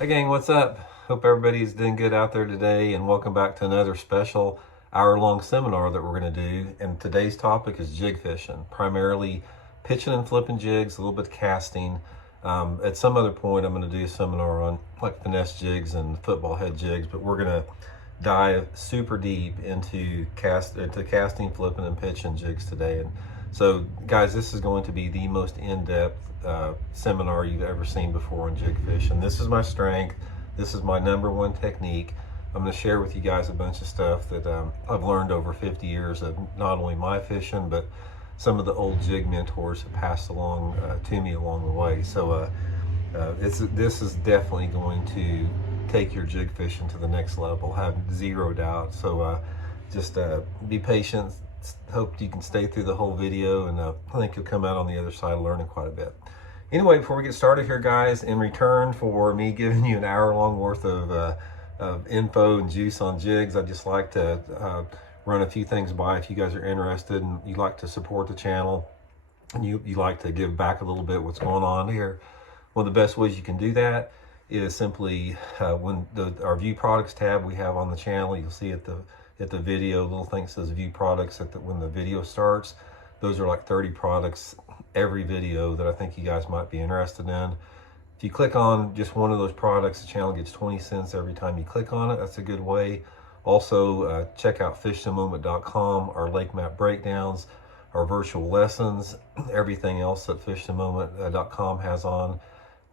Hey gang, what's up? Hope everybody's doing good out there today, and welcome back to another special hour-long seminar that we're going to do. And today's topic is jig fishing, primarily pitching and flipping jigs, a little bit of casting. At some other point, I'm going to do a seminar on like finesse jigs and football head jigs, but we're going to dive super deep into casting, flipping, and pitching jigs today. And so, guys, this is going to be the most in-depth seminar you've ever seen before on jig fishing. This is my strength. This is my number one technique. I'm going to share with you guys a bunch of stuff that I've learned over 50 years of not only my fishing, but some of the old jig mentors have passed along to me along the way. So this is definitely going to take your jig fishing to the next level, have zero doubt. So just be patient. Hope you can stay through the whole video, and I think you'll come out on the other side learning quite a bit. Anyway, before we get started here, guys, in return for me giving you an hour-long worth of info and juice on jigs, I'd just like to run a few things by. If you guys are interested and you'd like to support the channel and you like to give back a little bit what's going on here, one of the best ways you can do that is simply when our view products tab we have on the channel, you'll see at the video, little thing that says view products when the video starts. Those are like 30 products every video that I think you guys might be interested in. If you click on just one of those products, the channel gets 20 cents every time you click on it. That's a good way. Also, check out fishthemoment.com, our lake map breakdowns, our virtual lessons, everything else that fishthemoment.com has on.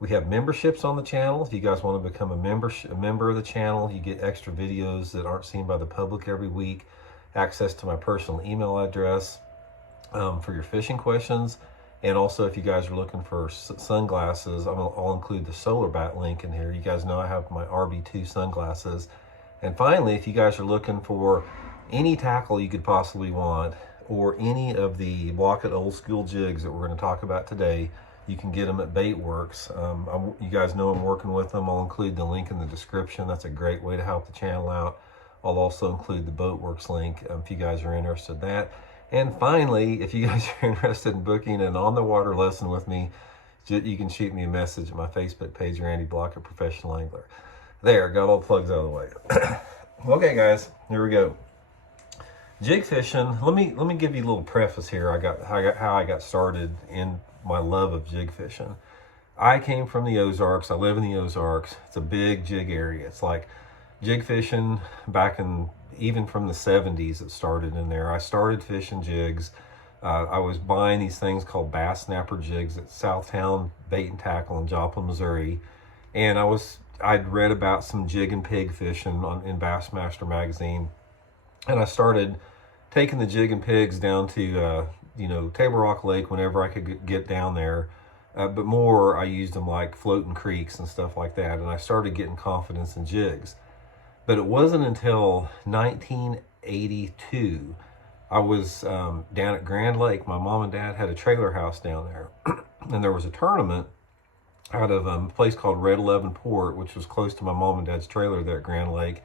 We have memberships on the channel. If you guys want to become a member of the channel, you get extra videos that aren't seen by the public every week, access to my personal email address for your fishing questions. And also, if you guys are looking for sunglasses, I'll include the solar bat link in here. You guys know I have my RB2 sunglasses. And finally, if you guys are looking for any tackle you could possibly want, or any of the block it old school jigs that we're going to talk about today, you can get them at Baitworks. You guys know I'm working with them. I'll include the link in the description. That's a great way to help the channel out. I'll also include the Boatworks link if you guys are interested in that. And finally, if you guys are interested in booking an on-the-water lesson with me, you can shoot me a message at my Facebook page, Randy Blocker Professional Angler. There, got all the plugs out of the way. Okay, guys, here we go. Jig fishing. Let me give you a little preface here. How I got started in my love of jig fishing. I came from the Ozarks. I live in the Ozarks. It's a big jig area. It's like jig fishing back in, even from the 70s, it started in there. I started fishing jigs. I was buying these things called bass snapper jigs at Southtown Bait and Tackle in Joplin, Missouri. And I'd read about some jig and pig fishing in Bassmaster magazine. And I started taking the jig and pigs down to, Table Rock Lake whenever I could get down there. But more, I used them like floating creeks and stuff like that. And I started getting confidence in jigs. But it wasn't until 1982, I was down at Grand Lake. My mom and dad had a trailer house down there. And there was a tournament out of a place called Red 11 Port, which was close to my mom and dad's trailer there at Grand Lake.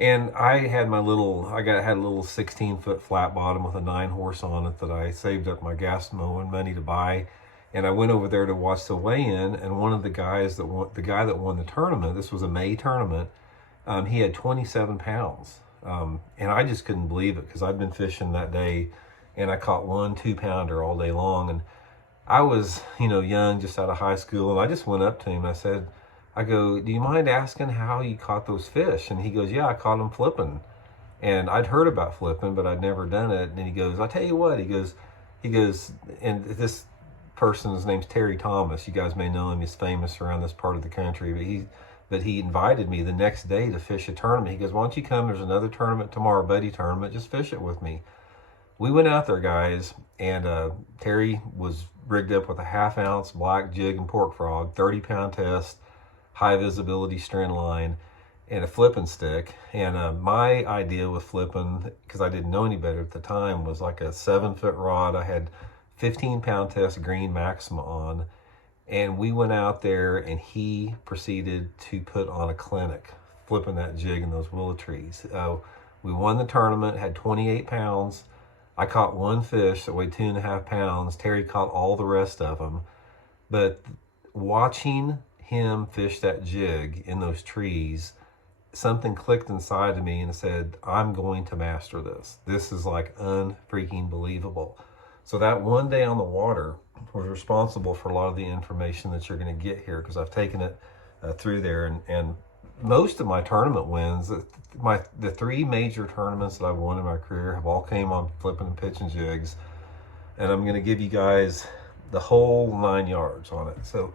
And I had had a little 16-foot flat bottom with a 9-horse on it that I saved up my gas mowing money to buy. And I went over there to watch the weigh-in, and one of the guy that won the tournament, this was a May tournament, he had 27 pounds. And I just couldn't believe it, because I'd been fishing that day and I caught 1 2-pounder all day long. And I was, young, just out of high school. And I just went up to him and I go, do you mind asking how you caught those fish? And he goes, yeah, I caught them flipping. And I'd heard about flipping, but I'd never done it. And he goes, I'll tell you what, he goes, and this person's name's Terry Thomas. You guys may know him. He's famous around this part of the country, but he invited me the next day to fish a tournament. He goes, why don't you come? There's another tournament tomorrow, buddy tournament. Just fish it with me. We went out there, guys, and Terry was rigged up with a 1/2 ounce black jig and pork frog, 30-pound test, high visibility string line, and a flipping stick. And my idea with flipping, because I didn't know any better at the time, was like a 7-foot rod. I had 15-pound test green Maxima on. And we went out there and he proceeded to put on a clinic, flipping that jig in those willow trees. We won the tournament, had 28 pounds. I caught 1 fish that weighed 2.5 pounds. Terry caught all the rest of them. But watching him fish that jig in those trees, something clicked inside of me and said, I'm going to master this. This is like unfreaking believable. So that one day on the water was responsible for a lot of the information that you're going to get here, because I've taken it through there. And most of my tournament wins, the 3 major tournaments that I've won in my career have all came on flipping and pitching jigs. And I'm going to give you guys the whole 9 yards on it. So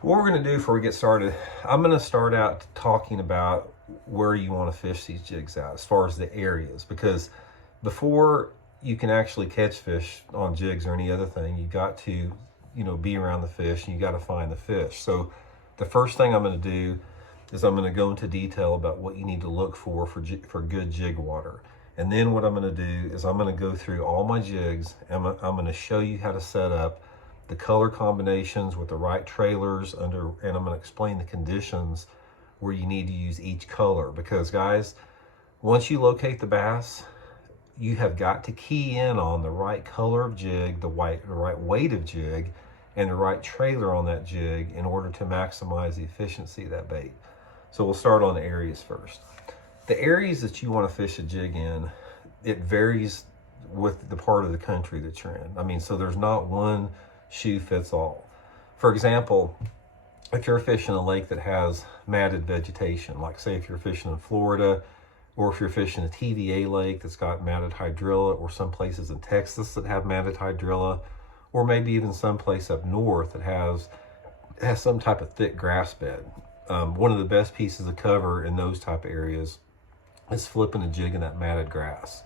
what we're going to do before we get started, I'm going to start out talking about where you want to fish these jigs out as far as the areas, because before you can actually catch fish on jigs or any other thing, you got to, be around the fish, and you got to find the fish. So the first thing I'm going to do is I'm going to go into detail about what you need to look for good jig water. And then what I'm going to do is I'm going to go through all my jigs, and I'm going to show you how to set up the color combinations with the right trailers and I'm going to explain the conditions where you need to use each color. Because guys, once you locate the bass, you have got to key in on the right color of jig, the right weight of jig, and the right trailer on that jig in order to maximize the efficiency of that bait. So we'll start on the areas first. The areas that you want to fish a jig in, it varies with the part of the country that you're in. I mean, so there's not one shoe fits all. For example, if you're fishing a lake that has matted vegetation, like say if you're fishing in Florida, or if you're fishing a TVA lake that's got matted hydrilla, or some places in Texas that have matted hydrilla, or maybe even some place up north that has some type of thick grass bed. One of the best pieces of cover in those type of areas is flipping a jig in that matted grass.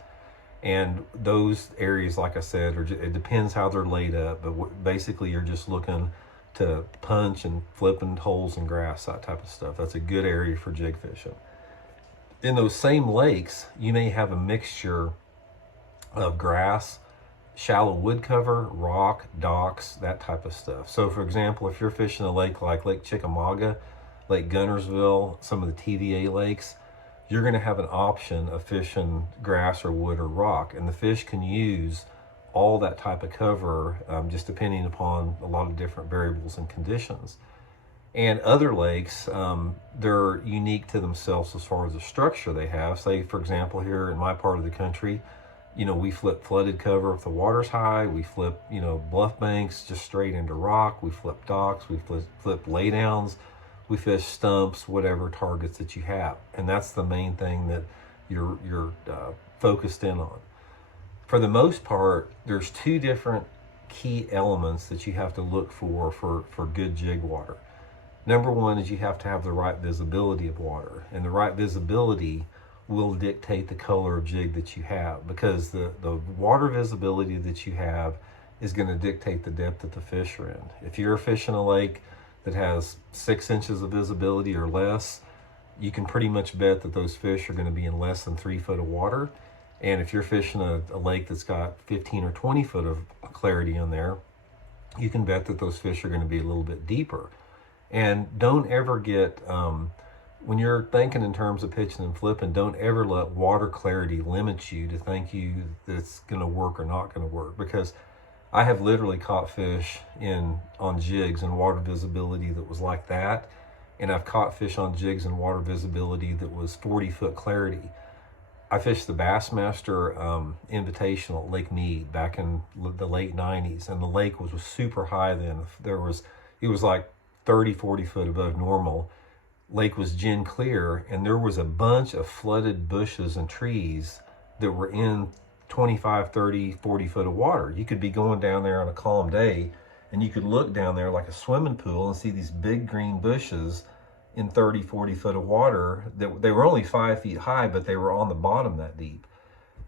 And those areas, like I said, it depends how they're laid up, but basically you're just looking to punch and flipping holes in grass, that type of stuff. That's a good area for jig fishing. In those same lakes, you may have a mixture of grass, shallow wood cover, rock, docks, that type of stuff. So for example, if you're fishing a lake like Lake Chickamauga, Lake Gunnersville, some of the TVA lakes, you're going to have an option of fishing grass or wood or rock, and the fish can use all that type of cover, just depending upon a lot of different variables and conditions. And other lakes, they're unique to themselves as far as the structure they have. Say, for example, here in my part of the country, we flip flooded cover if the water's high. We flip, bluff banks just straight into rock. We flip docks. We flip laydowns. We fish stumps, whatever targets that you have. And that's the main thing that you're focused in on. For the most part, there's 2 different key elements that you have to look for good jig water. Number 1 is you have to have the right visibility of water. And the right visibility will dictate the color of jig that you have, because the water visibility that you have is going to dictate the depth that the fish are in. If you're fishing a lake that has 6 inches of visibility or less, you can pretty much bet that those fish are going to be in less than 3 foot of water. And if you're fishing a lake that's got 15 or 20 foot of clarity in there, you can bet that those fish are going to be a little bit deeper. And don't ever get, when you're thinking in terms of pitching and flipping, don't ever let water clarity limit you to think that it's going to work or not going to work. Because I have literally caught fish on jigs and water visibility that was like that. And I've caught fish on jigs and water visibility that was 40 foot clarity. I fished the Bassmaster Invitational at Lake Mead back in the late 90s. And the lake was super high then. It was like 30, 40 foot above normal. Lake was gin clear, and there was a bunch of flooded bushes and trees that were in 25, 30, 40 foot of water. You could be going down there on a calm day, and you could look down there like a swimming pool and see these big green bushes in 30, 40 foot of water. They were only 5 feet high, but they were on the bottom that deep.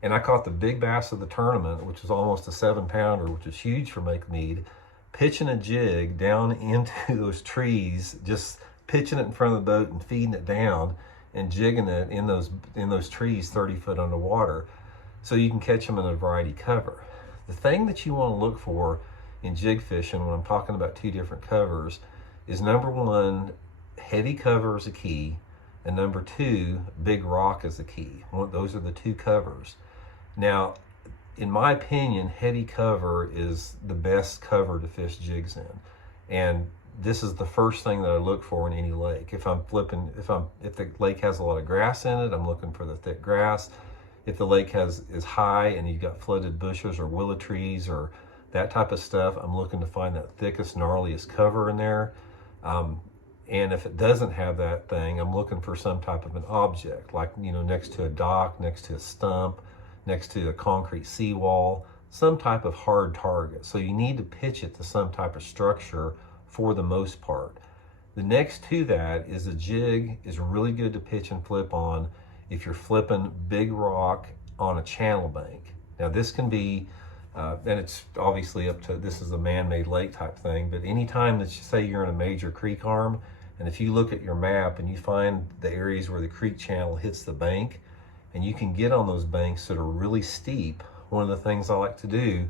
And I caught the big bass of the tournament, which was almost a 7-pounder, which is huge for Lake Mead, pitching a jig down into those trees, just pitching it in front of the boat and feeding it down and jigging it in those trees 30 foot underwater, so you can catch them in a variety cover. The thing that you want to look for in jig fishing, when I'm talking about 2 different covers, is number 1, heavy cover is a key, and number 2, big rock is a key. Those are the 2 covers. Now, in my opinion, heavy cover is the best cover to fish jigs in. And this is the first thing that I look for in any lake. If I'm flipping, if the lake has a lot of grass in it, I'm looking for the thick grass. If the lake is high and you've got flooded bushes or willow trees or that type of stuff, I'm looking to find that thickest, gnarliest cover in there. And if it doesn't have that thing, I'm looking for some type of an object, like, you know, next to a dock, next to a stump, next to a concrete seawall, some type of hard target. So you need to pitch it to some type of structure for the most part. The next to that is a jig is really good to pitch and flip on if you're flipping big rock on a channel bank. Now this can be, and it's obviously up to, this is a man-made lake type thing, but anytime that you say you're in a major creek arm, and if you look at your map and you find the areas where the creek channel hits the bank, and you can get on those banks that are really steep, one of the things I like to do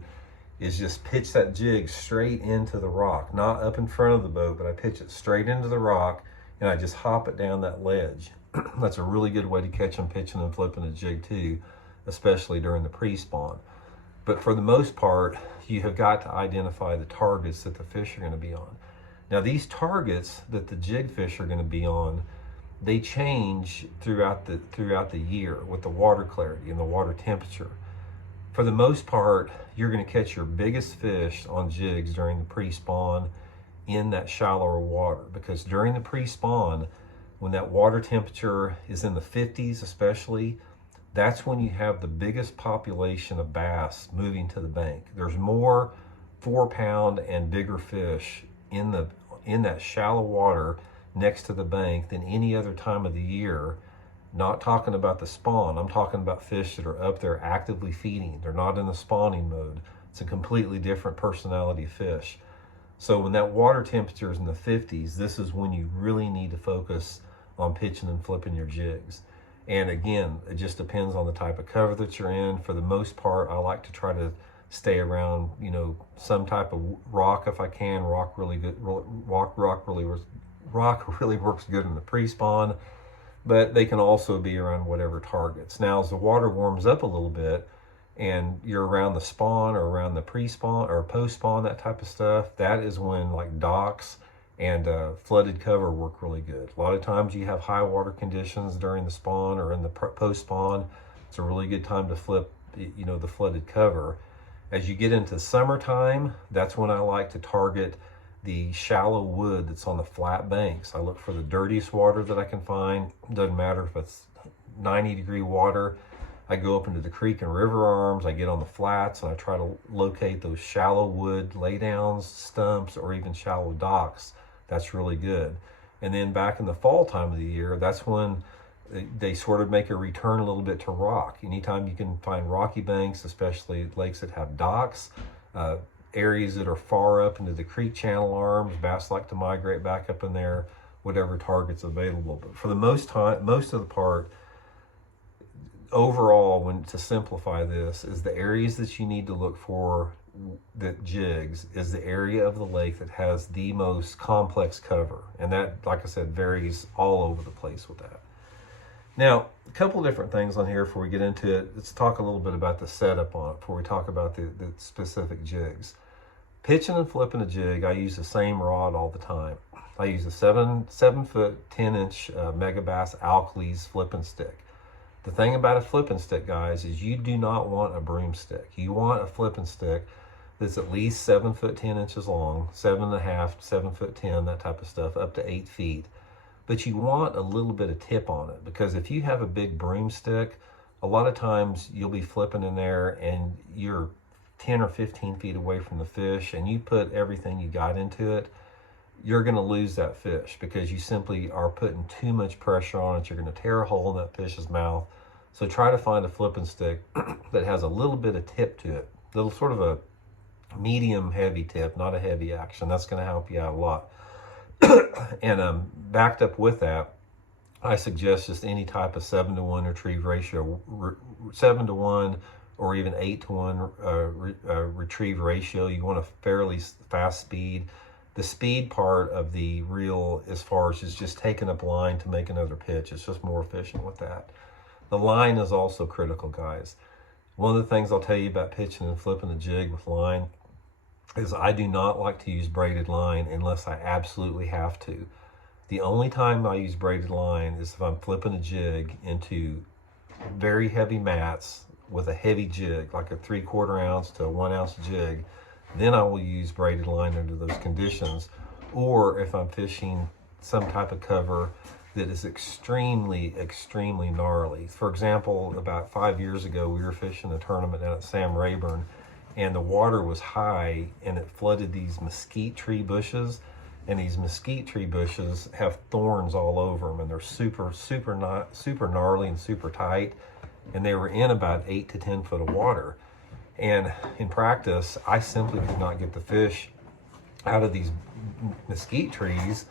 is just pitch that jig straight into the rock, not up in front of the boat, but I pitch it straight into the rock and I just hop it down that ledge. That's a really good way to catch them pitching and flipping a jig too, especially during the pre-spawn. But for the most part, you have got to identify the targets that the fish are going to be on. Now these targets that the jig fish are going to be on, they change throughout the year with the water clarity and the water temperature. For the most part, you're going to catch your biggest fish on jigs during the pre-spawn in that shallower water, because during the pre-spawn, when that water temperature is in the 50s especially, that's when you have the biggest population of bass moving to the bank. There's more 4-pound and bigger fish in that shallow water next to the bank than any other time of the year. Not talking about the spawn, I'm talking about fish that are up there actively feeding. They're not in the spawning mode. It's a completely different personality of fish. So when that water temperature is in the 50s, this is when you really need to focus on pitching and flipping your jigs. And again, it just depends on the type of cover that you're in. For the most part, I like to try to stay around, you know, some type of rock if I can. Rock really works good in the pre-spawn, but they can also be around whatever targets. Now, as the water warms up a little bit and you're around the spawn or around the pre-spawn or post-spawn, that type of stuff, that is when like docks and flooded cover work really good. A lot of times you have high water conditions during the spawn or in the post-spawn. It's a really good time to flip, you know, the flooded cover. As you get into summertime, that's when I like to target the shallow wood that's on the flat banks. I look for the dirtiest water that I can find. Doesn't matter if it's 90-degree water. I go up into the creek and river arms, I get on the flats, and I try to locate those shallow wood laydowns, stumps, or even shallow docks. That's really good. And then back in the fall time of the year, that's when they sort of make a return a little bit to rock. Anytime you can find rocky banks, especially lakes that have docks, areas that are far up into the creek channel arms, bass like to migrate back up in there, whatever target's available. But for the most of the part, overall, when to simplify this, is the areas that you need to look for that jigs is the area of the lake that has the most complex cover. And that, like I said, varies all over the place with that. Now, a couple different things on here before we get into it. Let's talk a little bit about the setup on it before we talk about the specific jigs. Pitching and flipping a jig, I use the same rod all the time. I use a 7-foot, 10-inch Megabass Alkalies flipping stick. The thing about a flipping stick, guys, is you do not want a broomstick. You want a flipping stick that's at least 7 foot 10 inches long, 7.5, 7 foot 10, that type of stuff, up to 8 feet. But you want a little bit of tip on it, because if you have a big broomstick, a lot of times you'll be flipping in there and you're 10 or 15 feet away from the fish and you put everything you got into it, you're going to lose that fish because you simply are putting too much pressure on it. You're going to tear a hole in that fish's mouth. So try to find a flipping stick that has a little bit of tip to it, little sort of a medium heavy tip, not a heavy action. That's going to help you out a lot. And backed up with that, I suggest just any type of 7-to-1 retrieve ratio, 7-to-1 or even 8-to-1 retrieve ratio. You want a fairly fast speed. The speed part of the reel, as far as just taking up line to make another pitch, it's just more efficient with that. The line is also critical, guys. One of the things I'll tell you about pitching and flipping a jig with line is I do not like to use braided line unless I absolutely have to. The only time I use braided line is if I'm flipping a jig into very heavy mats with a heavy jig, like a 3/4 ounce to a 1 ounce jig. Then I will use braided line under those conditions. Or if I'm fishing some type of cover that is extremely, extremely gnarly. For example, about 5 years ago, we were fishing a tournament down at Sam Rayburn, and the water was high and it flooded these mesquite tree bushes. And these mesquite tree bushes have thorns all over them, and they're super gnarly and super tight. And they were in about 8 to 10 foot of water. And in practice, I simply could not get the fish out of these mesquite trees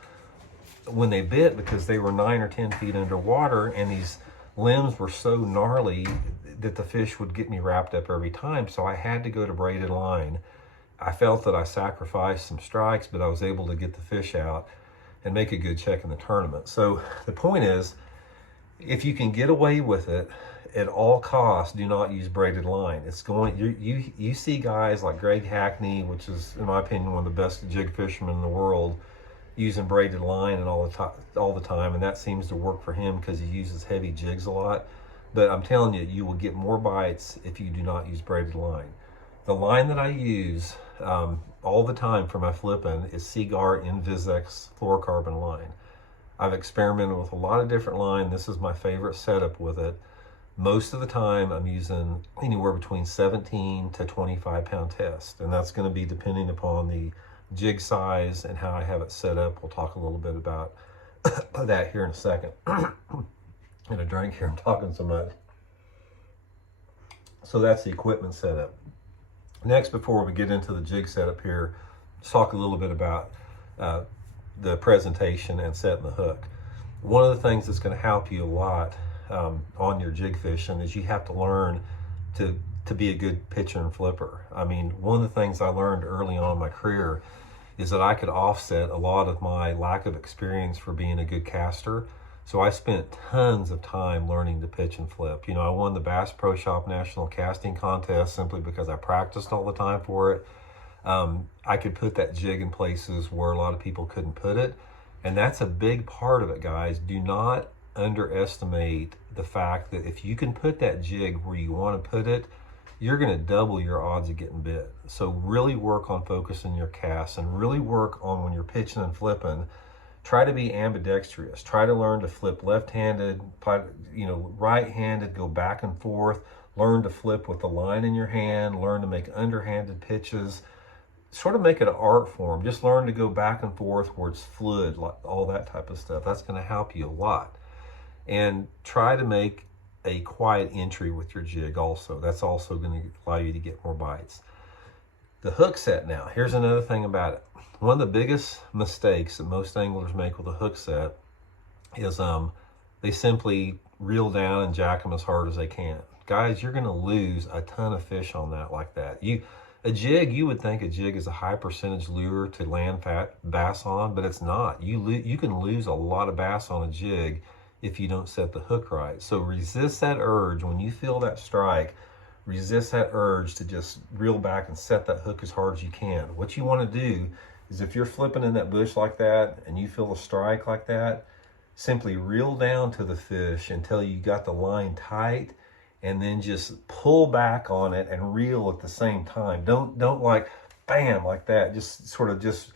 when they bit, because they were 9 or 10 feet underwater, and these limbs were so gnarly that the fish would get me wrapped up every time. So I had to go to braided line. I felt that I sacrificed some strikes, but I was able to get the fish out and make a good check in the tournament. So the point is, if you can get away with it, at all costs, do not use braided line. It's going, you see guys like Greg Hackney, which is, in my opinion, one of the best jig fishermen in the world, using braided line and all the time, and that seems to work for him because he uses heavy jigs a lot. But I'm telling you, you will get more bites if you do not use braided line. The line that I use all the time for my flipping is Seaguar Invisex fluorocarbon line. I've experimented with a lot of different line. This is my favorite setup with it. Most of the time I'm using anywhere between 17 to 25 pound test, and that's going to be depending upon the jig size and how I have it set up. We'll talk a little bit about that here in a second. And a drink here, I'm talking so much. So that's the equipment setup. Next, before we get into the jig setup here, let's talk a little bit about the presentation and setting the hook. One of the things that's going to help you a lot on your jig fishing is you have to learn to be a good pitcher and flipper. I mean, one of the things I learned early on in my career is that I could offset a lot of my lack of experience for being a good caster. So I spent tons of time learning to pitch and flip. You know, I won the Bass Pro Shop National Casting Contest simply because I practiced all the time for it. I could put that jig in places where a lot of people couldn't put it. And that's a big part of it, guys. Do not underestimate the fact that if you can put that jig where you want to put it, you're going to double your odds of getting bit. So really work on focusing your casts, and really work on, when you're pitching and flipping, try to be ambidextrous. Try to learn to flip left-handed, you know, right-handed, go back and forth. Learn to flip with the line in your hand. Learn to make underhanded pitches. Sort of make it an art form. Just learn to go back and forth where it's fluid, like all that type of stuff. That's going to help you a lot. And try to make a quiet entry with your jig also. That's also going to allow you to get more bites. The hook set now. Here's another thing about it. One of the biggest mistakes that most anglers make with a hook set is they simply reel down and jack them as hard as they can. Guys, you're going to lose a ton of fish on that like that. A jig, you would think a jig is a high percentage lure to land fat bass on, but it's not. You can lose a lot of bass on a jig if you don't set the hook right. So resist that urge. When you feel that strike, resist that urge to just reel back and set that hook as hard as you can. What you want to do is, if you're flipping in that bush like that and you feel a strike like that, simply reel down to the fish until you got the line tight, and then just pull back on it and reel at the same time. Don't like bam like that. Just sort of just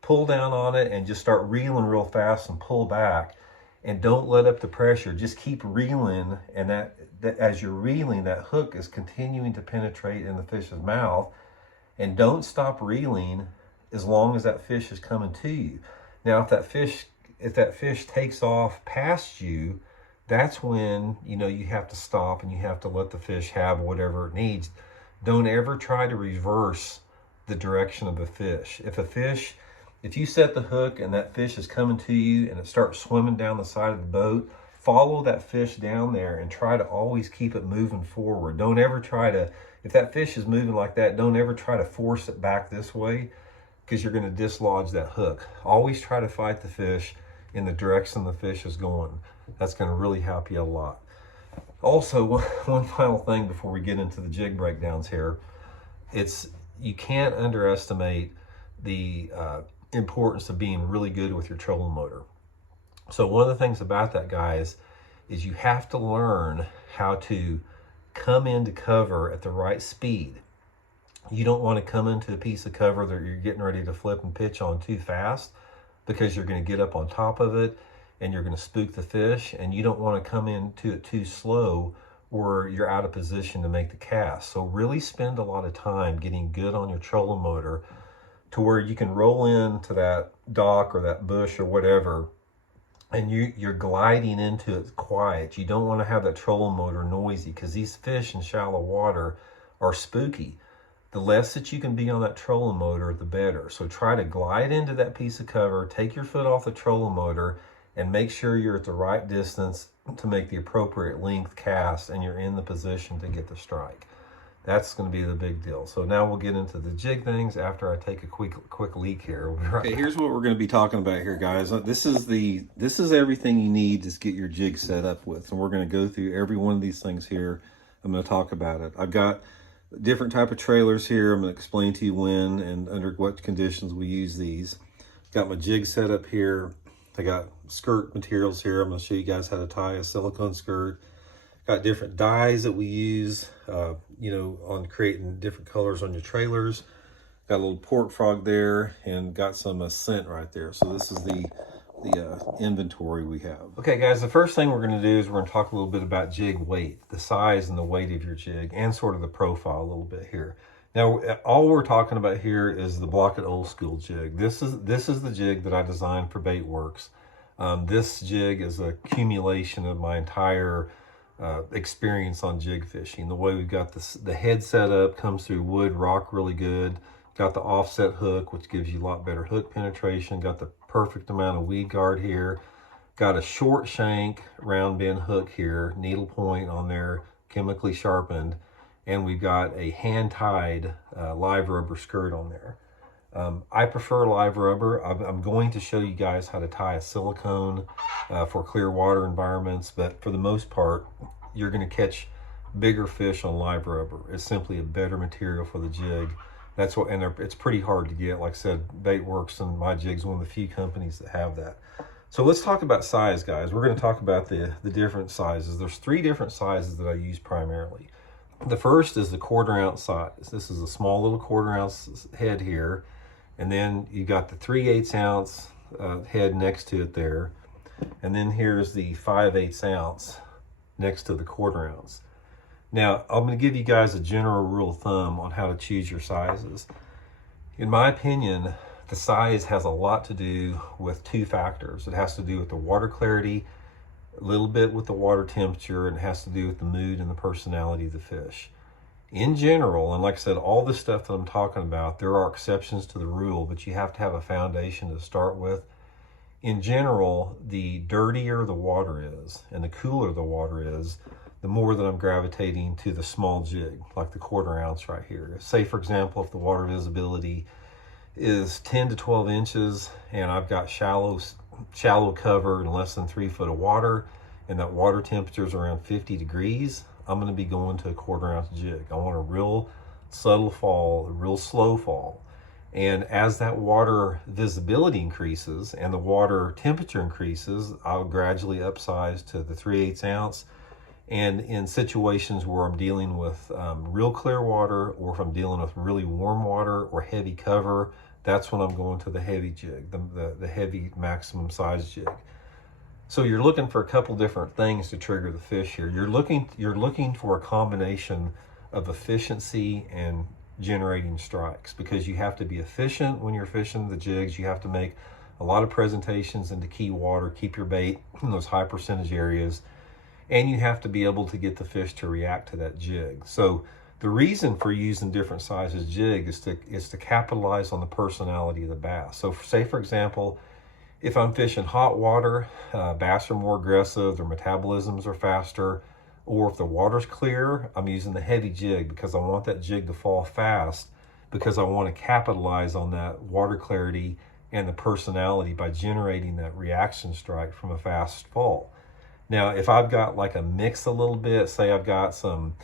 pull down on it and just start reeling real fast and pull back. And don't let up the pressure. Just keep reeling, and that as you're reeling, that hook is continuing to penetrate in the fish's mouth. And don't stop reeling as long as that fish is coming to you. Now, if that fish takes off past you, that's when, you know, you have to stop and you have to let the fish have whatever it needs. Don't ever try to reverse the direction of the fish. If you set the hook and that fish is coming to you and it starts swimming down the side of the boat, follow that fish down there and try to always keep it moving forward. Don't ever try to, if that fish is moving like that, don't ever try to force it back this way, because you're going to dislodge that hook. Always try to fight the fish in the direction the fish is going. That's going to really help you a lot. Also, one final thing before we get into the jig breakdowns here, you can't underestimate the importance of being really good with your trolling motor. So one of the things about that, guys, is you have to learn how to come into cover at the right speed. You don't want to come into a piece of cover that you're getting ready to flip and pitch on too fast, because you're going to get up on top of it and you're going to spook the fish, and you don't want to come into it too slow or you're out of position to make the cast. So really spend a lot of time getting good on your trolling motor to where you can roll into that dock or that bush or whatever, and you're gliding into it quiet. You don't want to have that trolling motor noisy, because these fish in shallow water are spooky. The less that you can be on that trolling motor, the better. So try to glide into that piece of cover, take your foot off the trolling motor, and make sure you're at the right distance to make the appropriate length cast, and you're in the position to get the strike. That's going to be the big deal. So now we'll get into the jig things after I take a quick leak here. Okay, here's what we're going to be talking about here, guys. This is everything you need to get your jig set up with, and we're going to go through every one of these things here. I'm going to talk about it. I've got different type of trailers here. I'm going to explain to you when and under what conditions we use these. Got my jig set up here. I got skirt materials here. I'm going to show you guys how to tie a silicone skirt. Got different dyes that we use, on creating different colors on your trailers. Got a little pork frog there, and got some scent right there. So this is the inventory we have. Okay, guys, the first thing we're going to do is we're going to talk a little bit about jig weight, the size and the weight of your jig, and sort of the profile a little bit here. Now, all we're talking about here is the Block It Old School jig. This is the jig that I designed for Baitworks. This jig is an accumulation of my entire experience on jig fishing. The way we've got the head set up comes through wood, rock really good. Got the offset hook, which gives you a lot better hook penetration. Got the perfect amount of weed guard here. Got a short shank round bend hook here, needle point on there, chemically sharpened. And we've got a hand-tied live rubber skirt on there. I prefer live rubber. I'm going to show you guys how to tie a silicone for clear water environments, but for the most part, you're going to catch bigger fish on live rubber. It's simply a better material for the jig. That's what, and it's pretty hard to get. Like I said, Baitworks and my jig's one of the few companies that have that. So let's talk about size, guys. We're going to talk about the different sizes. There's 3 different sizes that I use primarily. The first is the 1/4 ounce size. This is a small little 1/4 ounce head here. And then you got the 3/8 ounce head next to it there. And then here's the 5/8 ounce next to the 1/4 ounce. Now, I'm going to give you guys a general rule of thumb on how to choose your sizes. In my opinion, the size has a lot to do with 2 factors. It has to do with the water clarity, a little bit with the water temperature, and it has to do with the mood and the personality of the fish. In general, and like I said, all the stuff that I'm talking about, there are exceptions to the rule, but you have to have a foundation to start with. In general, the dirtier the water is and the cooler the water is, the more that I'm gravitating to the small jig, like the 1/4 ounce right here. Say, for example, if the water visibility is 10 to 12 inches and I've got shallow cover and less than 3 foot of water, and that water temperature is around 50 degrees, I'm going to be going to a 1/4 ounce jig. I want a real subtle fall, a real slow fall. And as that water visibility increases and the water temperature increases, I'll gradually upsize to the 3/8 ounce. And in situations where I'm dealing with real clear water, or if I'm dealing with really warm water or heavy cover, that's when I'm going to the heavy jig, the heavy maximum size jig. So you're looking for a couple different things to trigger the fish here. You're looking for a combination of efficiency and generating strikes, because you have to be efficient when you're fishing the jigs. You have to make a lot of presentations into key water, keep your bait in those high percentage areas, and you have to be able to get the fish to react to that jig. So the reason for using different sizes jig is to capitalize on the personality of the bass. So say, for example, if I'm fishing hot water, bass are more aggressive, their metabolisms are faster, or if the water's clear, I'm using the heavy jig because I want that jig to fall fast, because I want to capitalize on that water clarity and the personality by generating that reaction strike from a fast fall. Now, if I've got like a mix a little bit, say I've got some,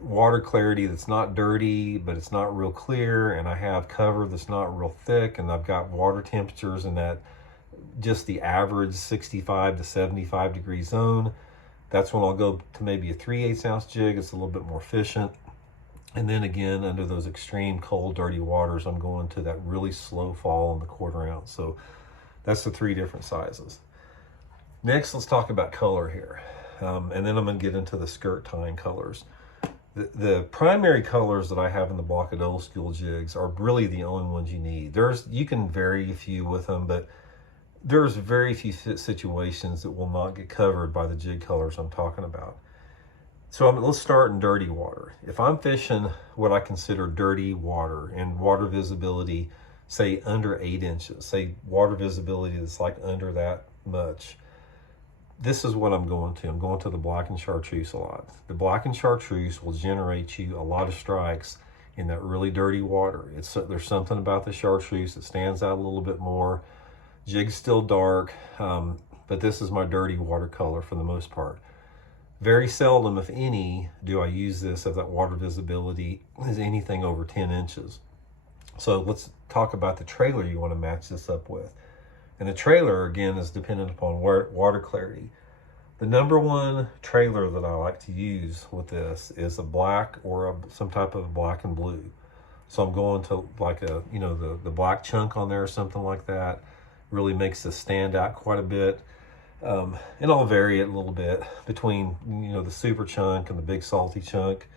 water clarity that's not dirty, but it's not real clear, and I have cover that's not real thick, and I've got water temperatures in that just the average 65 to 75 degree zone, that's when I'll go to maybe a 3/8 ounce jig. It's a little bit more efficient. And then again, under those extreme cold, dirty waters, I'm going to that really slow fall on the 1/4 ounce. So that's the 3 different sizes. Next, let's talk about color here. And then I'm going to get into the skirt tying colors. The primary colors that I have in the block of old school jigs are really the only ones you need. You can vary a few with them, but there's very few situations that will not get covered by the jig colors I'm talking about. So let's start in dirty water. If I'm fishing what I consider dirty water and water visibility, say under 8 inches, say water visibility that's like under that much, this is what I'm going to. I'm going to the black and chartreuse a lot. The black and chartreuse will generate you a lot of strikes in that really dirty water. There's something about the chartreuse that stands out a little bit more. Jig's still dark, but this is my dirty watercolor for the most part. Very seldom, if any, do I use this if that water visibility is anything over 10 inches. So let's talk about the trailer you want to match this up with. And the trailer, again, is dependent upon water clarity. The number 1 trailer that I like to use with this is a black or some type of black and blue. So I'm going to like the black chunk on there or something like that. Really makes this stand out quite a bit. And I'll vary it a little bit between, the super chunk and the big salty chunk,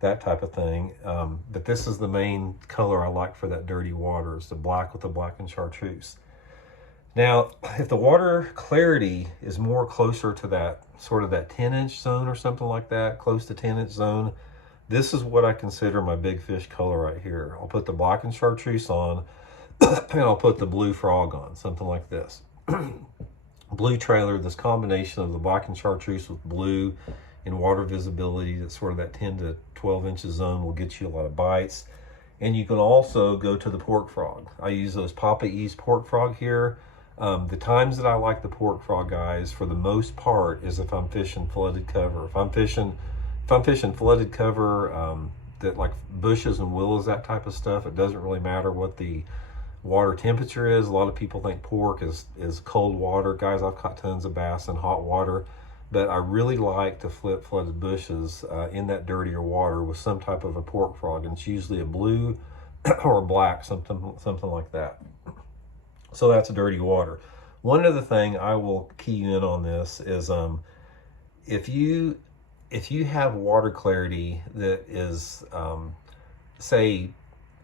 that type of thing. But this is the main color I like for that dirty water, is the black with the black and chartreuse. Now, if the water clarity is more closer to that sort of that 10-inch zone or something like that, close to 10-inch zone, this is what I consider my big fish color right here. I'll put the black and chartreuse on, and I'll put the blue frog on, something like this. Blue trailer, this combination of the black and chartreuse with blue and water visibility, that's sort of that 10 to 12 inches zone, will get you a lot of bites. And you can also go to the pork frog. I use those Papa E's pork frog here. The times that I like the pork frog, guys, for the most part, is if I'm fishing flooded cover. If I'm fishing flooded cover, that like bushes and willows, that type of stuff, it doesn't really matter what the water temperature is. A lot of people think pork is cold water. Guys, I've caught tons of bass in hot water, but I really like to flip flooded bushes in that dirtier water with some type of a pork frog, and it's usually a blue or a black, something like that. So that's dirty water. One other thing I will key you in on this is if you have water clarity that is say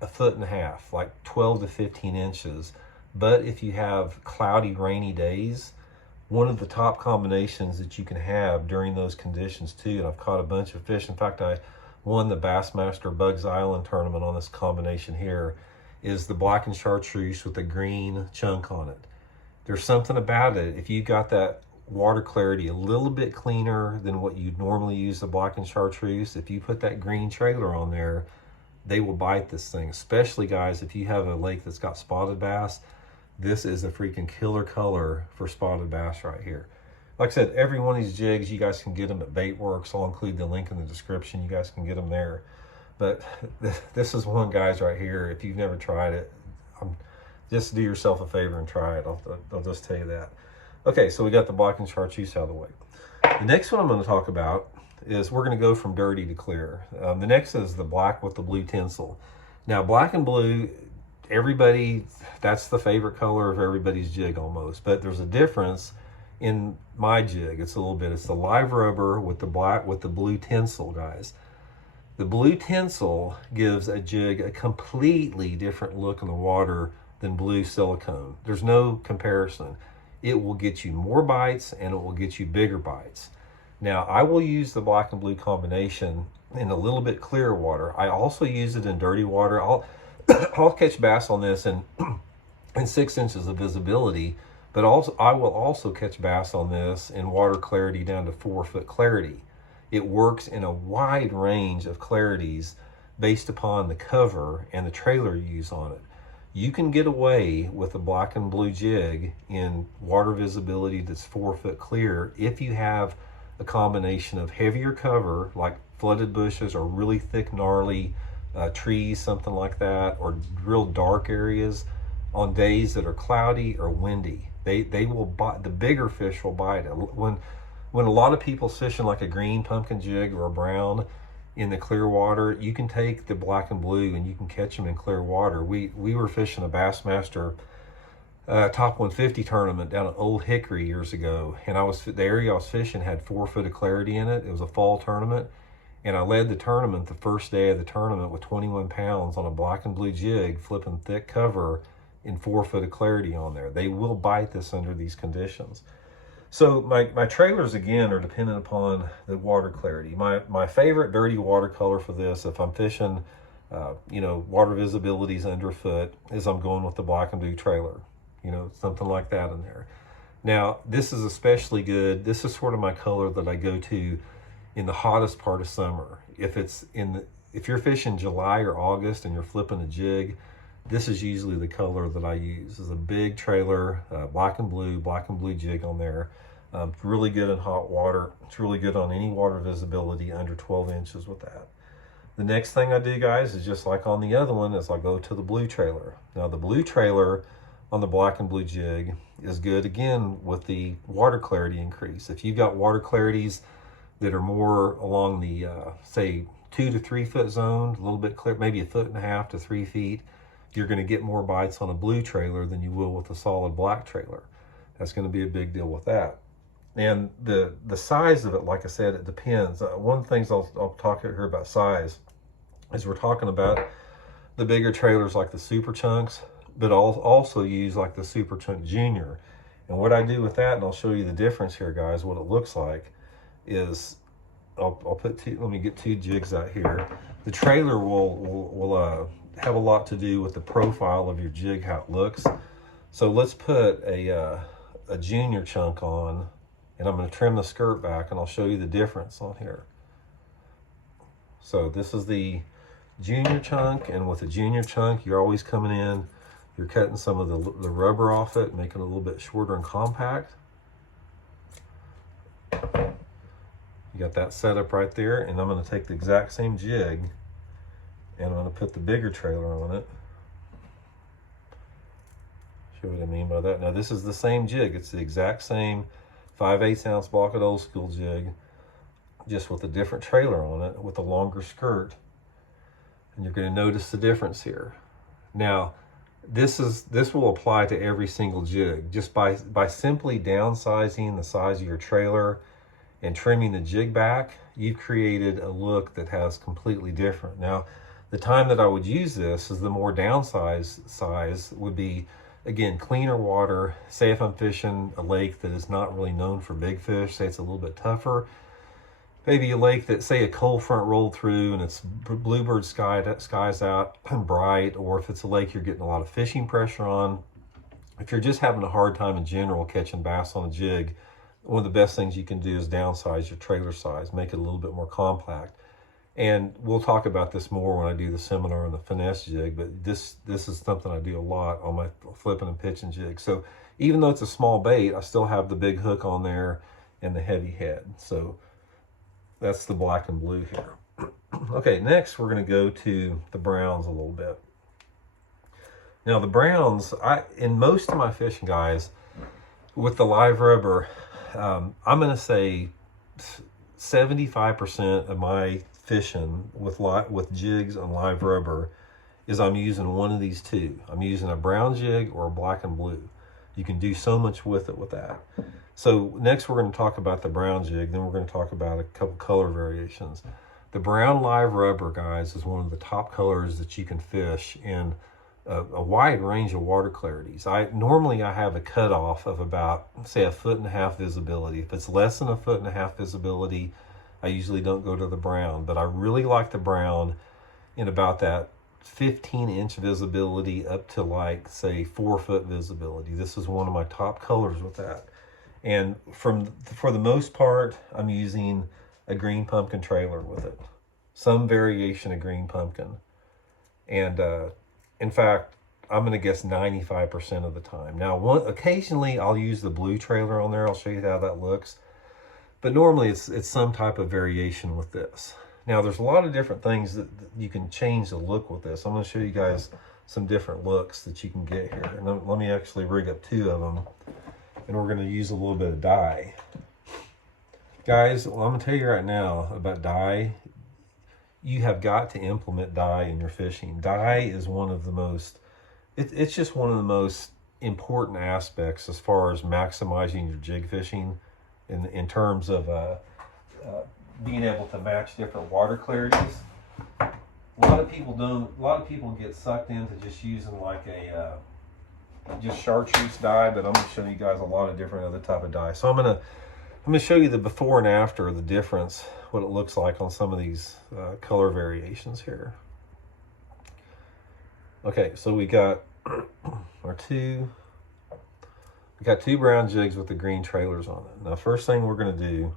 1.5 feet, like 12 to 15 inches, but if you have cloudy, rainy days, one of the top combinations that you can have during those conditions too, and I've caught a bunch of fish. In fact, I won the Bassmaster Bugs Island tournament on this combination here, is the black and chartreuse with a green chunk on it. There's something about it. If you got that water clarity a little bit cleaner than what you'd normally use the black and chartreuse, if you put that green trailer on there, they will bite this thing. Especially, guys, if you have a lake that's got spotted bass, this is a freaking killer color for spotted bass right here. Like I said, every one of these jigs, you guys can get them at Baitworks. I'll include the link in the description. You guys can get them there. But this is one, guys, right here. If you've never tried it, just do yourself a favor and try it. I'll just tell you that. Okay, so we got the black and chartreuse out of the way. The next one I'm going to talk about is we're going to go from dirty to clear. The next is the black with the blue tinsel. Now, black and blue, that's the favorite color of everybody's jig almost. But there's a difference in my jig. It's the live rubber with the black with the blue tinsel, guys. The blue tinsel gives a jig a completely different look in the water than blue silicone. There's no comparison. It will get you more bites and it will get you bigger bites. Now, I will use the black and blue combination in a little bit clearer water. I also use it in dirty water. I'll catch bass on this in 6 inches of visibility, but I will also catch bass on this in water clarity down to 4 foot clarity. It works in a wide range of clarities based upon the cover and the trailer you use on it. You can get away with a black and blue jig in water visibility that's 4 foot clear if you have a combination of heavier cover, like flooded bushes or really thick, gnarly trees, something like that, or real dark areas on days that are cloudy or windy. They will bite. The bigger fish will bite. When a lot of people's fishing like a green pumpkin jig or a brown in the clear water, you can take the black and blue and you can catch them in clear water. We were fishing a Bassmaster top 150 tournament down at Old Hickory years ago, and the area I was fishing had 4 foot of clarity in it. It was a fall tournament, and I led the tournament the first day of the tournament with 21 pounds on a black and blue jig, flipping thick cover in 4 foot of clarity on there. They will bite this under these conditions. So my trailers, again, are dependent upon the water clarity. My favorite dirty watercolor for this, if I'm fishing, water visibility is under a foot, is I'm going with the black and blue trailer. Something like that in there. Now, this is especially good. This is sort of my color that I go to in the hottest part of summer. If you're fishing July or August and you're flipping a jig, this is usually the color that I use. This is a big trailer, black and blue jig on there. It's really good in hot water. It's really good on any water visibility under 12 inches with that. The next thing I do, guys, is just like on the other one, is I go to the blue trailer. Now, the blue trailer on the black and blue jig is good, again, with the water clarity increase. If you've got water clarities that are more along the, say, 2 to 3 foot zone, a little bit clear, maybe 1.5 to 3 feet, you're going to get more bites on a blue trailer than you will with a solid black trailer. That's going to be a big deal with that. And the size of it, like I said, it depends. One of the things I'll talk here about size is we're talking about the bigger trailers like the Super Chunks, but I'll also use like the Super Chunk Junior. And what I do with that, and I'll show you the difference here, guys, what it looks like, is I'll put let me get 2 jigs out here. The trailer will have a lot to do with the profile of your jig, how it looks. So let's put a junior chunk on, and I'm going to trim the skirt back, and I'll show you the difference on here. So this is the junior chunk, and with a junior chunk, you're always coming in, you're cutting some of the rubber off it, making it a little bit shorter and compact. You got that set up right there, and I'm going to take the exact same jig, and I'm going to put the bigger trailer on it. Show what I mean by that. Now, this is the same jig. It's the exact same 5/8 ounce block of old school jig, just with a different trailer on it, with a longer skirt. And you're going to notice the difference here. Now, this will apply to every single jig. Just by simply downsizing the size of your trailer and trimming the jig back, you've created a look that has completely different. Now, the time that I would use this is the more downsized size would be, again, cleaner water. Say if I'm fishing a lake that is not really known for big fish, say it's a little bit tougher, maybe a lake that, say, a cold front rolled through and it's bluebird skies out and bright, or if it's a lake you're getting a lot of fishing pressure on. If you're just having a hard time in general catching bass on a jig, one of the best things you can do is downsize your trailer size, make it a little bit more compact. And we'll talk about this more when I do the seminar on the finesse jig, but this is something I do a lot on my flipping and pitching jig. So even though it's a small bait, I still have the big hook on there and the heavy head. So that's the black and blue here. Okay, next we're going to go to the browns a little bit. Now the browns, in most of my fishing, guys, with the live rubber, I'm going to say 75% of my fishing with jigs and live rubber is I'm using one of these two. I'm using a brown jig or a black and blue. You can do so much with it with that. So next we're going to talk about the brown jig, then we're going to talk about a couple color variations. The brown live rubber, guys, is one of the top colors that you can fish in a wide range of water clarities. Normally I have a cutoff of about, say, 1.5 foot visibility. If it's less than 1.5 foot visibility, I usually don't go to the brown, but I really like the brown in about that 15-inch visibility up to, like, say, 4 foot visibility. This is one of my top colors with that. And for the most part, I'm using a green pumpkin trailer with it. Some variation of green pumpkin. And in fact, I'm going to guess 95% of the time. Now, occasionally I'll use the blue trailer on there. I'll show you how that looks. But normally it's some type of variation with this. Now there's a lot of different things that you can change the look with this. I'm going to show you guys some different looks that you can get here. And let me actually rig up 2 of them. And we're going to use a little bit of dye. Guys, well, I'm going to tell you right now about dye. You have got to implement dye in your fishing. Dye is one of the most, it's just one of the most important aspects as far as maximizing your jig fishing in terms of being able to match different water clarities. A lot of people get sucked into just using like a just chartreuse dye, but I'm going to show you guys a lot of different other type of dye. So I'm going to show you the before and after, the difference, what it looks like on some of these color variations here. Okay, so we got our we got 2 brown jigs with the green trailers on it. Now, first thing we're going to do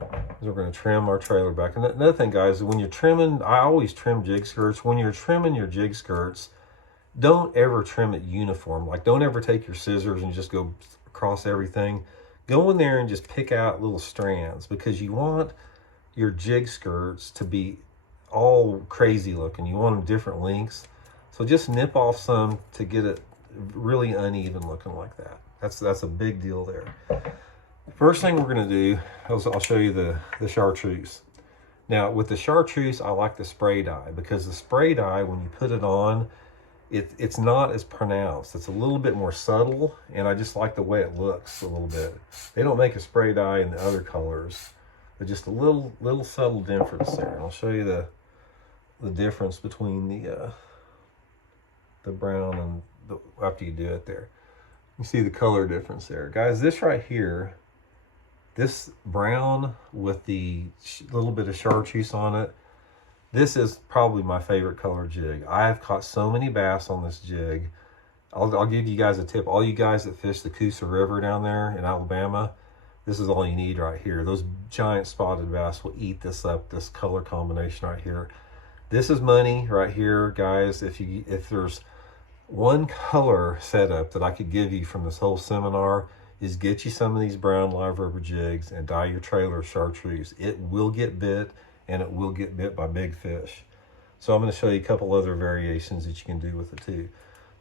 is we're going to trim our trailer back. And another thing, guys, when you're trimming, I always trim jig skirts. When you're trimming your jig skirts, don't ever trim it uniform. Like, don't ever take your scissors and just go across everything. Go in there and just pick out little strands, because you want your jig skirts to be all crazy looking. You want them different lengths. So just nip off some to get it really uneven looking like that. That's a big deal there. First thing we're going to do is I'll show you the chartreuse. Now with the chartreuse, I like the spray dye, because the spray dye, when you put it on, it's not as pronounced. It's a little bit more subtle, and I just like the way it looks a little bit. They don't make a spray dye in the other colors, but just a little subtle difference there. And I'll show you the difference between the brown and after you do it there. You see the color difference there. Guys, this right here, this brown with the little bit of chartreuse on it, this is probably my favorite color jig. I have caught so many bass on this jig. I'll give you guys a tip. All you guys that fish the Coosa River down there in Alabama, this is all you need right here. Those giant spotted bass will eat this up, this color combination right here. This is money right here, guys. If there's one color setup that I could give you from this whole seminar, is get you some of these brown live rubber jigs and dye your trailer chartreuse. It will get bit, and it will get bit by big fish. So I'm going to show you a couple other variations that you can do with it too.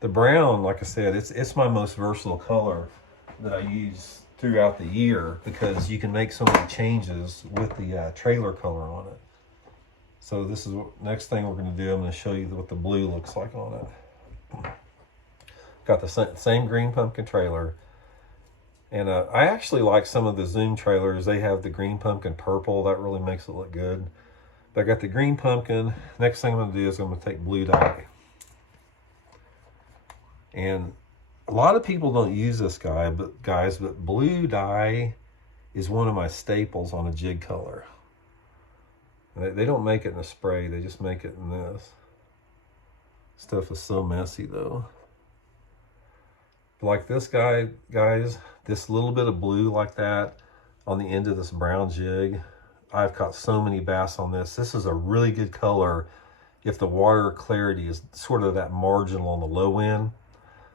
The brown, like I said, it's my most versatile color that I use throughout the year, because you can make so many changes with the trailer color on it. So this is what next thing we're going to do. I'm going to show you what the blue looks like on it. Got the same green pumpkin trailer. And I actually like some of the Zoom trailers. They have the green pumpkin purple. That really makes it look good. But I got the green pumpkin. Next thing I'm going to do is I'm going to take blue dye. And a lot of people don't use this guys, but blue dye is one of my staples on a jig color. They don't make it in a spray. They just make it in this. Stuff is so messy though. Like this guy, guys, this little bit of blue like that on the end of this brown jig, I've caught so many bass on this. This is a really good color if the water clarity is sort of that marginal on the low end.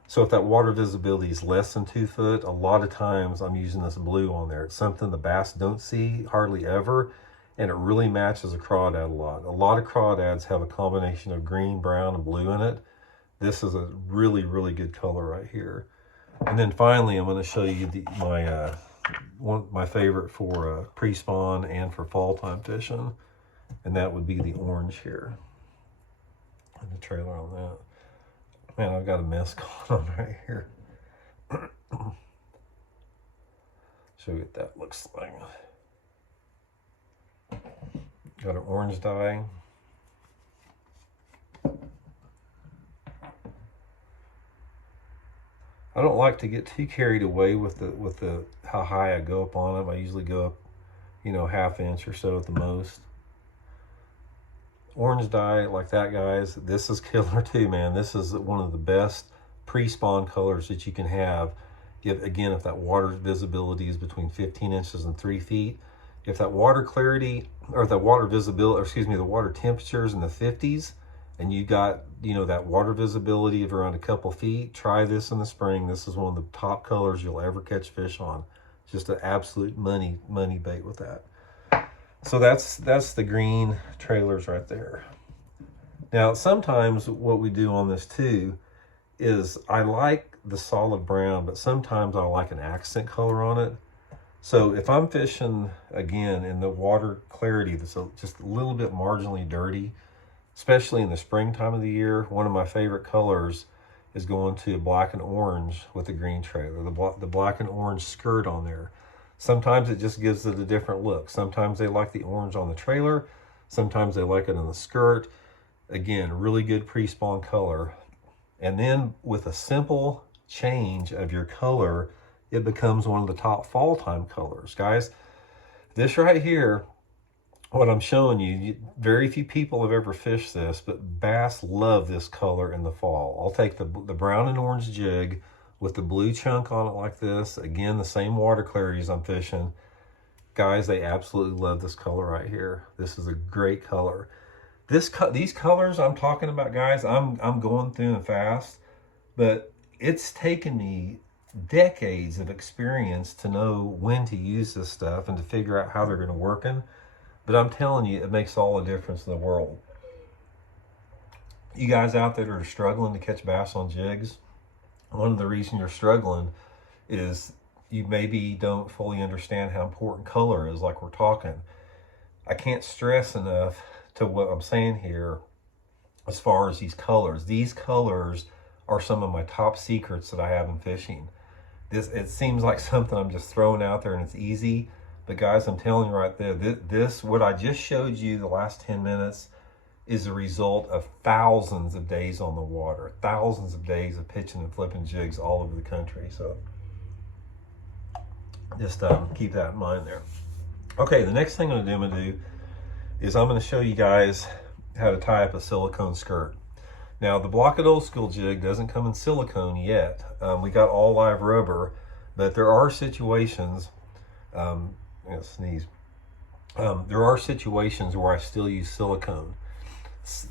So if that water visibility is less than 2 foot, a lot of times I'm using this blue on there. It's something the bass don't see hardly ever, and it really matches a crawdad a lot. A lot of crawdads have a combination of green, brown, and blue in it. This is a really, really good color right here. And then finally, I'm going to show you my favorite for pre-spawn and for fall time fishing, and that would be the orange here. And the trailer on that. Man, I've got a mess going on right here. Show you what that looks like. Got an orange dye. I don't like to get too carried away with the how high I go up on them. I usually go up, you know, 1/2 inch or so at the most. Orange dye like that, guys, this is killer too, man. This is one of the best pre-spawn colors that you can have. If that water visibility is between 15 inches and 3 feet, if that water clarity or the water visibility, or excuse me, the water temperature is in the 50s, and you got, you know, that water visibility of around a couple feet, try this in the spring. This is one of the top colors you'll ever catch fish on. Just an absolute money bait with that. So that's the green trailers right there. Now, sometimes what we do on this too is I like the solid brown, but sometimes I like an accent color on it. So if I'm fishing, again, in the water clarity that's just a little bit marginally dirty, especially in the springtime of the year, one of my favorite colors is going to black and orange with the green trailer, the black and orange skirt on there. Sometimes it just gives it a different look. Sometimes they like the orange on the trailer. Sometimes they like it in the skirt. Again, really good pre-spawn color. And then with a simple change of your color, it becomes one of the top fall time colors. Guys, this right here, what I'm showing you, very few people have ever fished this, but bass love this color in the fall. I'll take the brown and orange jig with the blue chunk on it like this. Again, the same water clarities I'm fishing. Guys, they absolutely love this color right here. This is a great color. These colors I'm talking about, guys, I'm going through them fast, but it's taken me decades of experience to know when to use this stuff and to figure out how they're going to work in. But I'm telling you, it makes all the difference in the world. You guys out there that are struggling to catch bass on jigs, one of the reasons you're struggling is you maybe don't fully understand how important color is, like we're talking. I can't stress enough to what I'm saying here as far as these colors. These colors are some of my top secrets that I have in fishing. It seems like something I'm just throwing out there and it's easy, but guys, I'm telling you right there, what I just showed you the last 10 minutes is a result of thousands of days on the water, thousands of days of pitching and flipping jigs all over the country. So just keep that in mind there. Okay, the next thing I'm going to do is I'm going to show you guys how to tie up a silicone skirt. Now, the Block It Old School jig doesn't come in silicone yet. We got all live rubber, but there are situations, there are situations where I still use silicone.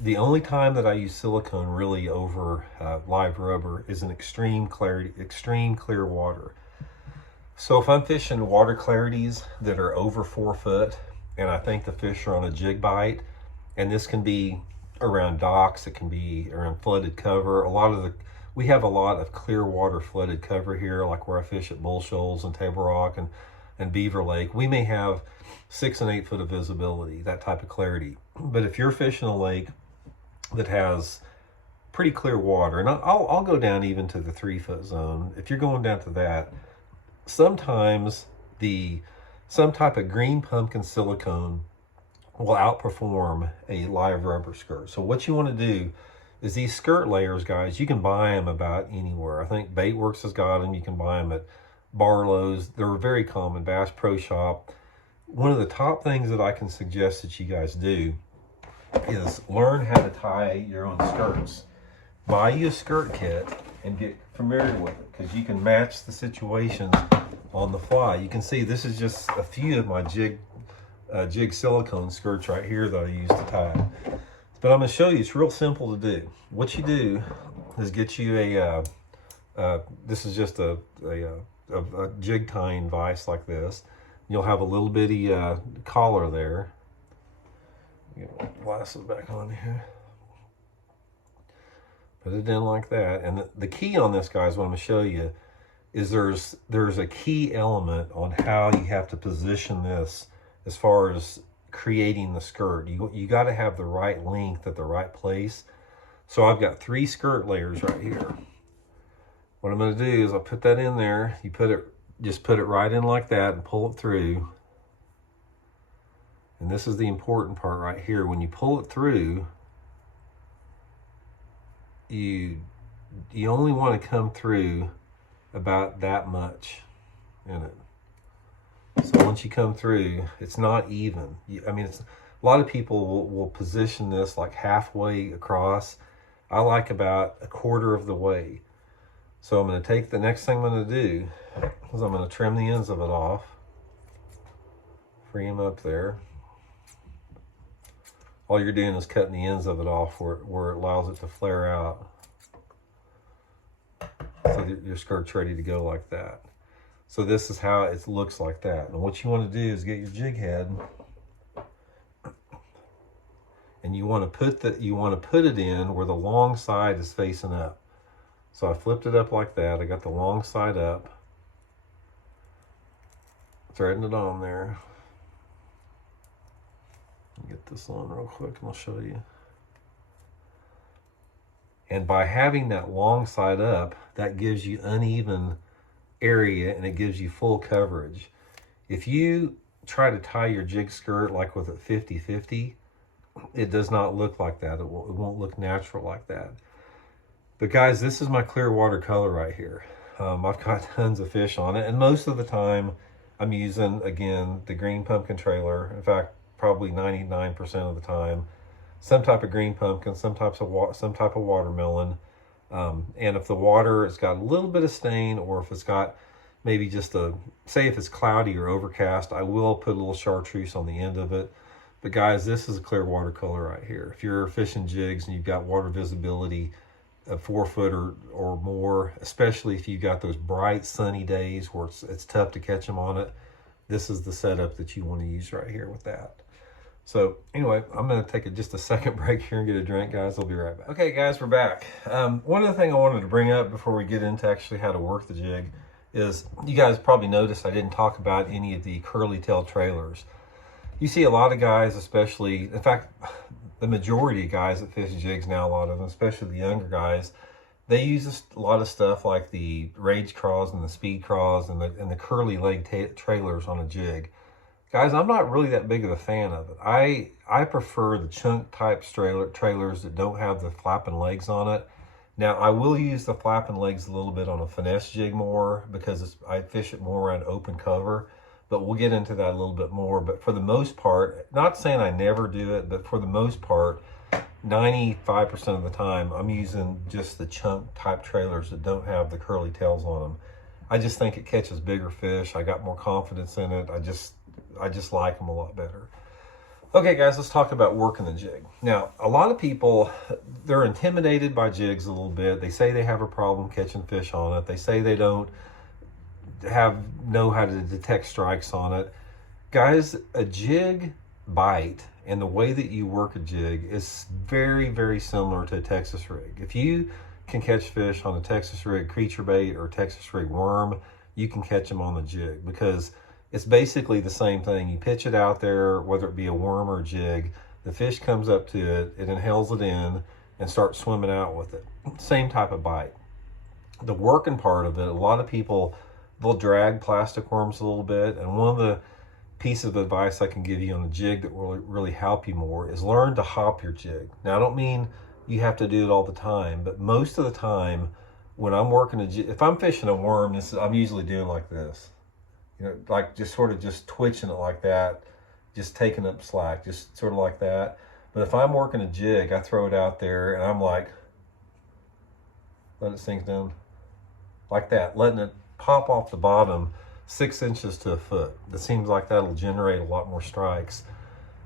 The only time that I use silicone really over live rubber is in extreme clear water. So if I'm fishing water clarities that are over 4 foot, and I think the fish are on a jig bite, and this can be around docks, it can be around flooded cover. We have a lot of clear water flooded cover here, like where I fish at Bull Shoals and Table Rock and Beaver Lake. We may have 6 and 8 foot of visibility, that type of clarity. But if you're fishing a lake that has pretty clear water, and I'll go down even to the 3 foot zone. If you're going down to that, sometimes some type of green pumpkin silicone will outperform a live rubber skirt. So what you want to do is these skirt layers, guys, you can buy them about anywhere. I think Baitworks has got them. You can buy them at Barlow's. They're very common. Bass Pro Shop. One of the top things that I can suggest that you guys do is learn how to tie your own skirts. Buy you a skirt kit and get familiar with it, because you can match the situations on the fly. You can see this is just a few of my jig silicone skirts right here that I use to tie. But I'm going to show you, it's real simple to do. What you do is get you this is just a jig tying vise like this. You'll have a little bitty collar there. Get my glasses back on here. Put it in like that. And the key on this, guys, what I'm going to show you is there's a key element on how you have to position this as far as creating the skirt. You got to have the right length at the right place. So I've got 3 skirt layers right here. What I'm going to do is I'll put that in there. Just put it right in like that and pull it through. And this is the important part right here. When you pull it through, you only want to come through about that much in it. So once you come through, it's not even. A lot of people will position this like halfway across. I like about a quarter of the way. So I'm going to take the next thing I'm going to do is I'm going to trim the ends of it off. Free them up there. All you're doing is cutting the ends of it off where it allows it to flare out. So your skirt's ready to go like that. So this is how it looks like that. And what you want to do is get your jig head and you want to put it in where the long side is facing up. So I flipped it up like that. I got the long side up, threading it on there. Get this on real quick and I'll show you. And by having that long side up, that gives you uneven area and it gives you full coverage. If you try to tie your jig skirt like with a 50-50, it does not look like that. It won't look natural like that. But guys, this is my clear watercolor right here. I've got tons of fish on it, and most of the time I'm using, again, the green pumpkin trailer. In fact, probably 99% of the time, some type of green pumpkin, some type of watermelon. And if the water has got a little bit of stain, or if it's got maybe just say if it's cloudy or overcast, I will put a little chartreuse on the end of it. But guys, this is a clear watercolor right here. If you're fishing jigs and you've got water visibility of 4 foot or more, especially if you've got those bright sunny days where it's tough to catch them on it, this is the setup that you want to use right here with that. So anyway, I'm going to take just a second break here and get a drink, guys. I'll be right back. Okay, guys, we're back. One other thing I wanted to bring up before we get into actually how to work the jig is, you guys probably noticed I didn't talk about any of the curly tail trailers. You see a lot of guys, especially, in fact, the majority of guys that fish jigs now, a lot of them, especially the younger guys, they use a lot of stuff like the Rage Craws and the Speed Craws and the curly leg trailers on a jig. Guys, I'm not really that big of a fan of it. I prefer the chunk type trailers that don't have the flapping legs on it. Now, I will use the flapping legs a little bit on a finesse jig more because I fish it more around open cover, but we'll get into that a little bit more. But for the most part, not saying I never do it, but for the most part, 95% of the time, I'm using just the chunk type trailers that don't have the curly tails on them. I just think it catches bigger fish. I got more confidence in it. I just like them a lot better. Okay, guys, let's talk about working the jig. Now, a lot of people, they're intimidated by jigs a little bit. They say they have a problem catching fish on it. They say they don't know how to detect strikes on it. Guys, a jig bite and the way that you work a jig is very, very similar to a Texas rig. If you can catch fish on a Texas rig creature bait or Texas rig worm, you can catch them on the jig because it's basically the same thing. You pitch it out there, whether it be a worm or a jig, the fish comes up to it, it inhales it in, and starts swimming out with it. Same type of bite. The working part of it, a lot of people, they'll drag plastic worms a little bit, and one of the pieces of advice I can give you on the jig that will really help you more is learn to hop your jig. Now, I don't mean you have to do it all the time, but most of the time when I'm working a jig, if I'm fishing a worm, I'm usually doing like this. You know, like just sort of just twitching it like that, just taking up slack, just sort of like that. But if I'm working a jig, I throw it out there and I'm like, let it sink down like that, letting it pop off the bottom 6 inches to a foot. It seems like that'll generate a lot more strikes.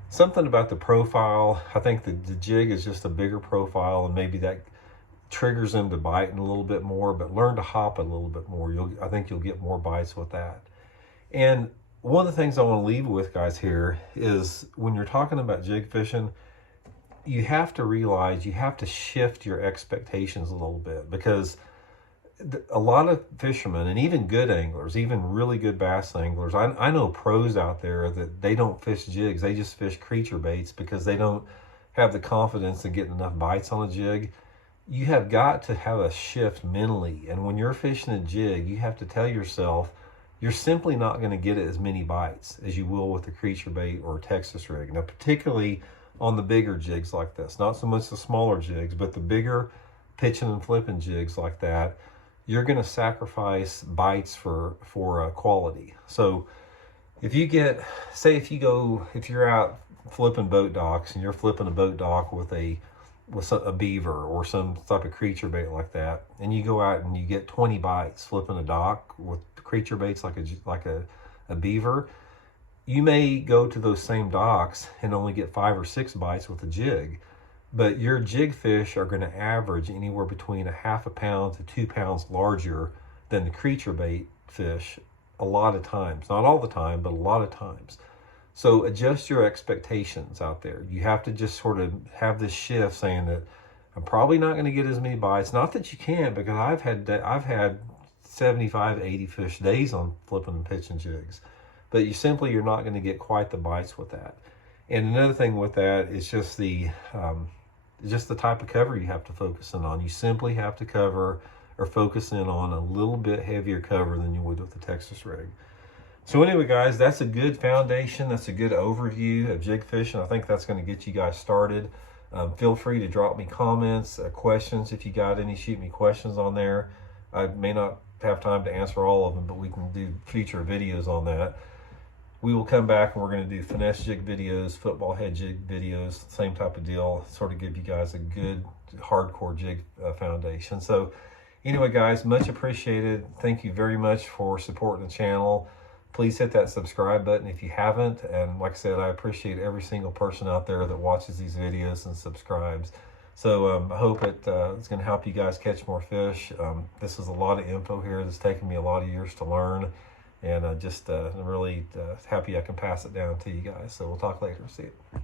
Something about the profile, I think the jig is just a bigger profile and maybe that triggers them to bite a little bit more, but learn to hop a little bit more. I think you'll get more bites with that. And one of the things I want to leave with, guys, here is when you're talking about jig fishing, you have to realize you have to shift your expectations a little bit, because a lot of fishermen and even good anglers, even really good bass anglers, I know pros out there that they don't fish jigs. They just fish creature baits because they don't have the confidence in getting enough bites on a jig. You have got to have a shift mentally. And when you're fishing a jig, you have to tell yourself, you're simply not going to get as many bites as you will with a creature bait or a Texas rig. Now, particularly on the bigger jigs like this, not so much the smaller jigs, but the bigger pitching and flipping jigs like that, you're going to sacrifice bites for quality. So if you get, say if you're out flipping boat docks and you're flipping a boat dock with a beaver or some type of creature bait like that, and you go out and you get 20 bites flipping a dock with creature baits like a beaver, you may go to those same docks and only get 5 or 6 bites with a jig, but your jig fish are going to average anywhere between a half a pound to 2 pounds larger than the creature bait fish a lot of times. Not all the time, but a lot of times. So adjust your expectations out there. You have to just sort of have this shift saying that I'm probably not going to get as many bites. Not that you can't, because I've had 75, 80 fish days on flipping and pitching jigs, but you're not going to get quite the bites with that. And another thing with that is just the type of cover you have to focus in on. You simply have to cover or focus in on a little bit heavier cover than you would with the Texas rig. So anyway, guys, that's a good foundation. That's a good overview of jig fishing. I think that's going to get you guys started. Feel free to drop me comments, questions. If you got any, shoot me questions on there. I may not have time to answer all of them, but we can do future videos on that. We will come back and we're going to do finesse jig videos, football head jig videos, same type of deal, sort of give you guys a good hardcore jig foundation. So anyway, guys, much appreciated. Thank you very much for supporting the channel. Please hit that subscribe button if you haven't. And like I said, I appreciate every single person out there that watches these videos and subscribes. So I hope it's going to help you guys catch more fish. This is a lot of info here that's taken me a lot of years to learn. And I'm really happy I can pass it down to you guys. So we'll talk later. See you.